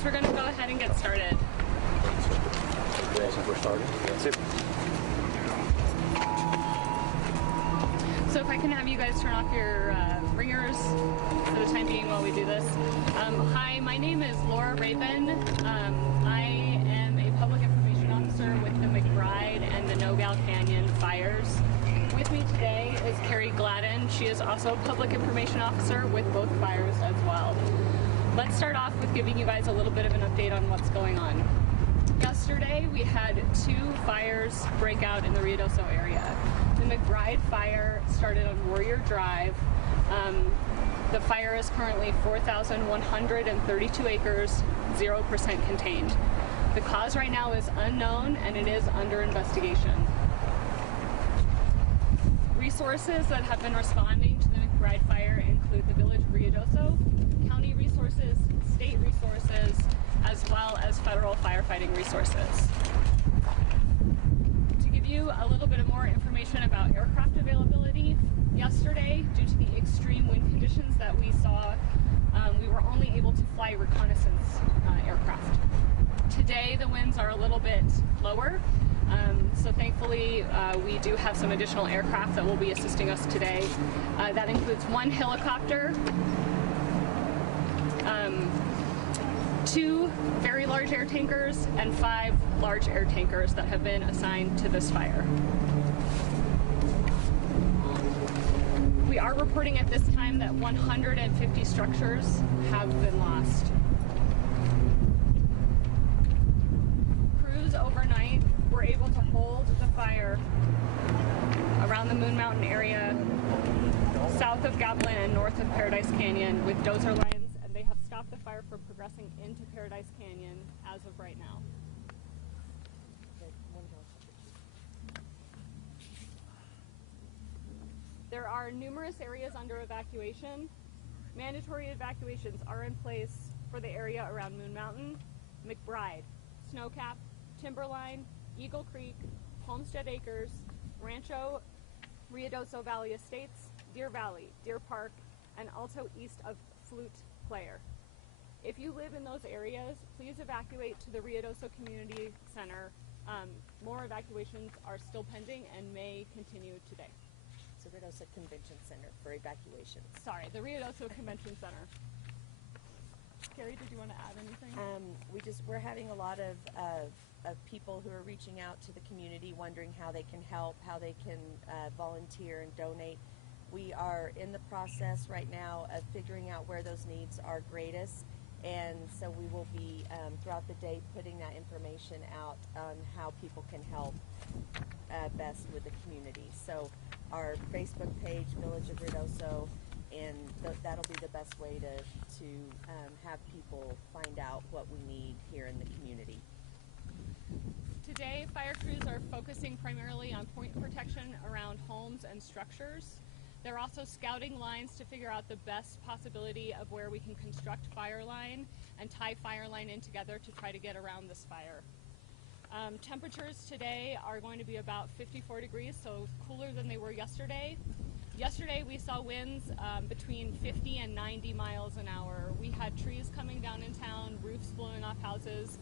guys, we're going to go ahead and get started. We're starting. That's it. So if I can have you guys turn off your ringers for the time being while we do this. Hi, my name is Laura Rabin. I am a public information officer with the McBride and the Nogal Canyon Fires. With me today is Carrie Gladden. She is also a public information officer with both fires as well. Let's start off with giving you guys a little bit of an update on what's going on. Yesterday we had 2 fires break out in the Ruidoso area. The McBride Fire started on Warrior Drive. The fire is currently 4,132 acres, 0% contained. The cause right now is unknown and it is under investigation. Resources that have been responding to the McBride Fire include the Village of Ruidoso, county resources, state resources, as well as federal firefighting resources. To give you a little bit more information about aircraft availability, yesterday, due to the extreme wind conditions that we saw, we were only able to fly reconnaissance aircraft. Today, the winds are a little bit lower, so thankfully we do have some additional aircraft that will be assisting us today. That includes 1 helicopter, 2 very large air tankers, and 5 large air tankers that have been assigned to this fire. We are reporting at this time that 150 structures have been lost. Crews overnight were able to hold the fire around the Moon Mountain area, south of Gatlin and north of Paradise Canyon with dozer lines, and they have stopped the fire from progressing into Paradise Canyon as of right now. There are numerous areas under evacuation. Mandatory evacuations are in place for the area around Moon Mountain, McBride, Snowcap, Timberline, Eagle Creek, Homestead Acres, Rancho Ruidoso Valley Estates, Deer Valley, Deer Park, and also east of Flute Player. If you live in those areas, please evacuate to the Ruidoso Community Center. More evacuations are still pending and may continue today. So Ruidoso Convention Center for evacuations. Sorry, the Ruidoso Convention Center. Carrie, did you want to add anything? We're having a lot of people who are reaching out to the community, wondering how they can help, how they can volunteer and donate. We are in the process right now of figuring out where those needs are greatest, and so we will be throughout the day putting that information out on how people can help best with the community. So our Facebook page, Village of Ruidoso, and that'll be the best way to have people find out what we need here in the community. Today, fire crews are focusing primarily on point protection around homes and structures. They're also scouting lines to figure out the best possibility of where we can construct fire line and tie fire line in together to try to get around this fire. Temperatures today are going to be about 54 degrees, so cooler than they were yesterday. Yesterday we saw winds between 50 and 90 miles an hour. We had trees coming down in town, roofs blowing off houses.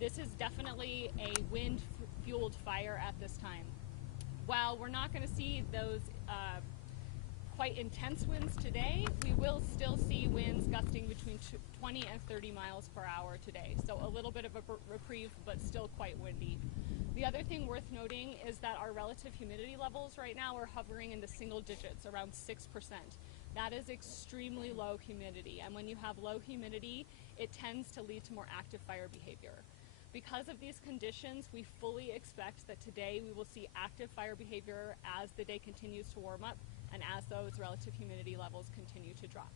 This is definitely a wind-fueled fire at this time. While we're not going to see those quite intense winds today, we will still see winds gusting between 20 and 30 miles per hour today. So a little bit of a reprieve, but still quite windy. The other thing worth noting is that our relative humidity levels right now are hovering in the single digits, around 6%. That is extremely low humidity, and when you have low humidity, it tends to lead to more active fire behavior. Because of these conditions, we fully expect that today we will see active fire behavior as the day continues to warm up and as those relative humidity levels continue to drop.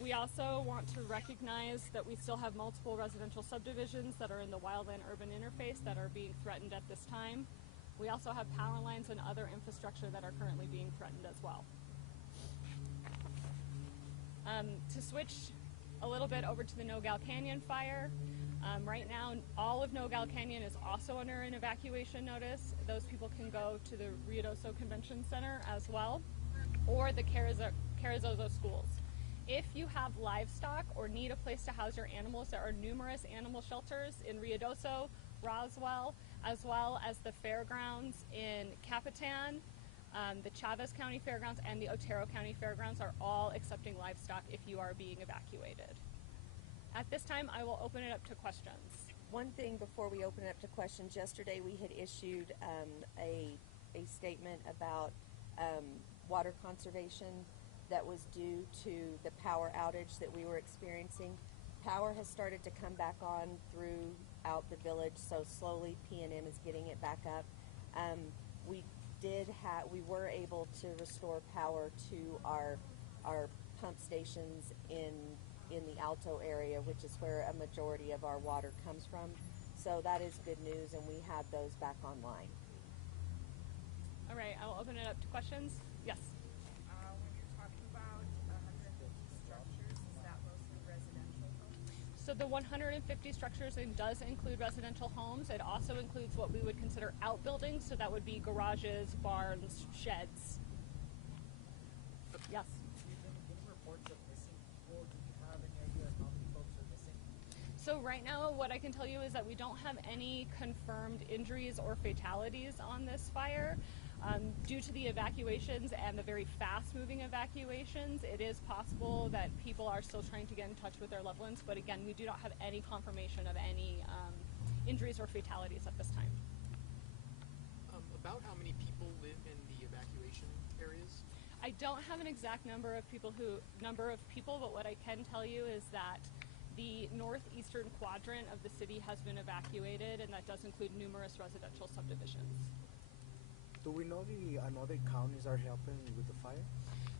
We also want to recognize that we still have multiple residential subdivisions that are in the wildland-urban interface that are being threatened at this time. We also have power lines and other infrastructure that are currently being threatened as well. To switch a little bit over to the Nogal Canyon fire, right now all of Nogal Canyon is also under an evacuation notice. Those people can go to the Ruidoso Convention Center as well, or the Carrizozo schools. If you have livestock or need a place to house your animals, there are numerous animal shelters in Ruidoso, Roswell, as well as the fairgrounds in Capitan. The Chavez County Fairgrounds and the Otero County Fairgrounds are all accepting livestock if you are being evacuated. At this time, I will open it up to questions. One thing before we open it up to questions, yesterday we had issued a statement about water conservation that was due to the power outage that we were experiencing. Power has started to come back on throughout the village, so slowly P&M is getting it back up. We were able to restore power to our pump stations in the Alto area, which is where a majority of our water comes from. So that is good news, and we have those back online. All right, I will open it up to questions. Yes. When you're talking about 150 structures, is that mostly residential homes? So the 150 structures does include residential homes. It also includes what we would consider outbuildings, so that would be garages, barns, sheds. Yes. You've been getting reports of missing people. Do you have any idea how many folks are missing? So right now, what I can tell you is that we don't have any confirmed injuries or fatalities on this fire. Due to the evacuations and the very fast-moving evacuations, it is possible that people are still trying to get in touch with their loved ones, but again, we do not have any confirmation of any injuries or fatalities at this time. About how many people live in the evacuation areas? I don't have an exact number of people, but what I can tell you is that the northeastern quadrant of the city has been evacuated, and that does include numerous residential subdivisions. Do we know the other counties are helping with the fire?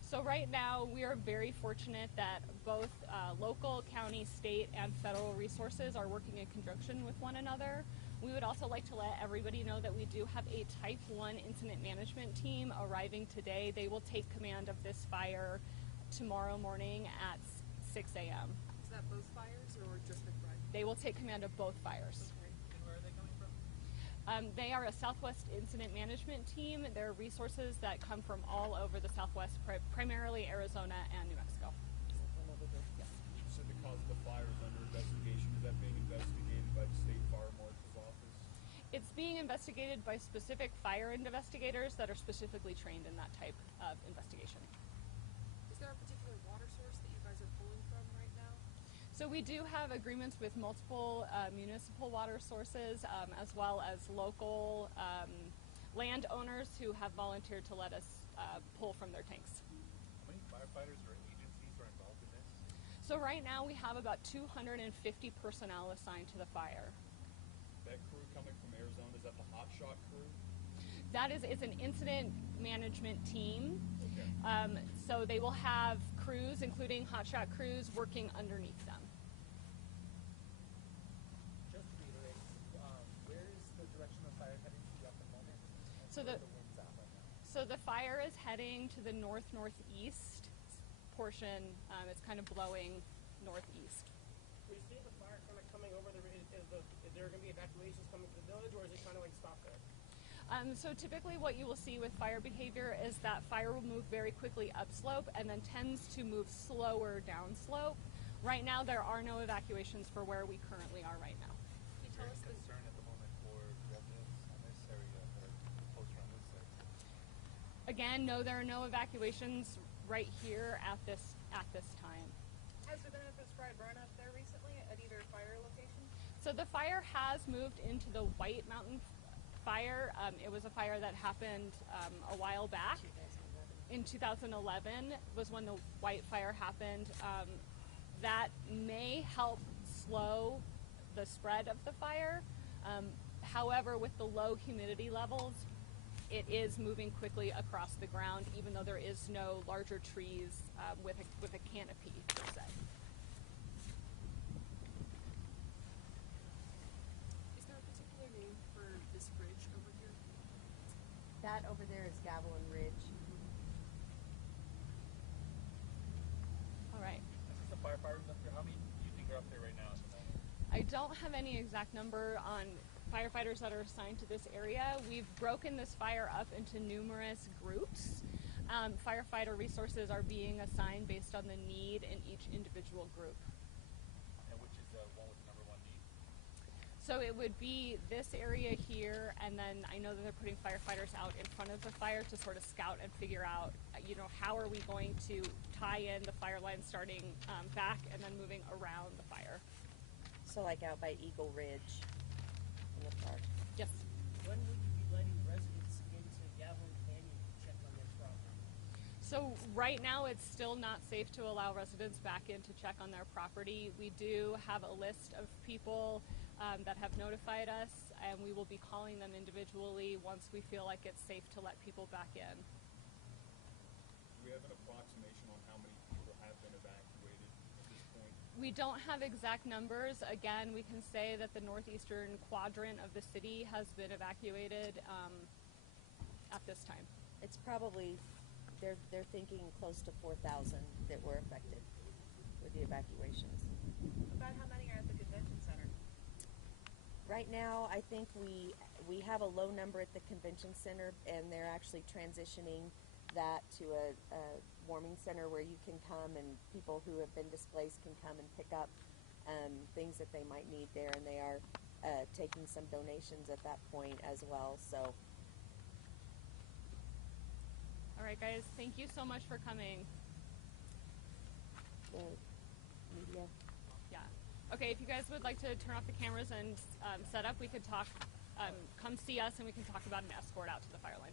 So right now, we are very fortunate that both local, county, state, and federal resources are working in conjunction with one another. We would also like to let everybody know that we do have a Type 1 incident management team arriving today. They will take command of this fire tomorrow morning at 6 a.m. Is that both fires or just McBride? They will take command of both fires. Okay. And where are they coming from? They are a Southwest Incident Management Team. There are resources that come from all over the Southwest, primarily Arizona and New Mexico. Yes. You said the cause of the fire is under investigation. Is that being investigated by the state fire marshal's office? It's being investigated by specific fire investigators that are specifically trained in that type of investigation. Is there a particular water source that you guys are pulling from right now? So we do have agreements with multiple municipal water sources, as well as local landowners who have volunteered to let us pull from their tanks. How many firefighters or agencies are involved in this? So right now we have about 250 personnel assigned to the fire. That crew coming from Arizona, is that the hot shot crew? It's an incident management team. Okay. So they will have crews, including hotshot crews, working underneath them. Just to reiterate, where is the direction of fire heading to at the moment? And So where the- are the winds at right now? So the fire is heading to the north-northeast portion. It's kind of blowing northeast. We see the fire kind of coming over. Is there going to be evacuations coming to the village, or is it kind of like stop there? So typically what you will see with fire behavior is that fire will move very quickly upslope and then tends to move slower downslope. Right now there are no evacuations for where we currently are right now. Can you tell us the concern at the moment for residents on this area that are closer on this side? Again, no, there are no evacuations right here at this time. Has there been a McBride burn up there recently at either fire location? So the fire has moved into the White Mountain fire. It was a fire that happened a while back. In 2011 was when the White Fire happened. That may help slow the spread of the fire. However, with the low humidity levels, it is moving quickly across the ground, even though there is no larger trees with a canopy per se. Is there a particular name for this bridge over here? That over there is Gavilan Ridge. All right. I see some firefighters up there. How many do you think are up there right now at the moment? I don't have any exact number on firefighters that are assigned to this area. We've broken this fire up into numerous groups. Firefighter resources are being assigned based on the need in each individual group. And which is the one with the number one need? So it would be this area here, and then I know that they're putting firefighters out in front of the fire to sort of scout and figure out, how are we going to tie in the fire line starting back and then moving around the fire. So like out by Eagle Ridge in the park. Yes. When will you be letting residents into Gavilan Canyon to check on their property? So right now it's still not safe to allow residents back in to check on their property. We do have a list of people that have notified us, and we will be calling them individually once we feel like it's safe to let people back in. Do we have an approximation on how many people have been evacuated at this point? We don't have exact numbers. Again, we can say that the northeastern quadrant of the city has been evacuated at this time. It's probably, they're thinking close to 4,000 that were affected with the evacuations. About how many are at the convention center? Right now, I think we have a low number at the convention center, and they're actually transitioning that to a warming center where you can come and people who have been displaced can come and pick up things that they might need there, and they are taking some donations at that point as well. So, All right, guys, thank you so much for coming. the media. Yeah. Okay, if you guys would like to turn off the cameras and set up, we could talk, come see us, and we can talk about an escort out to the fire line.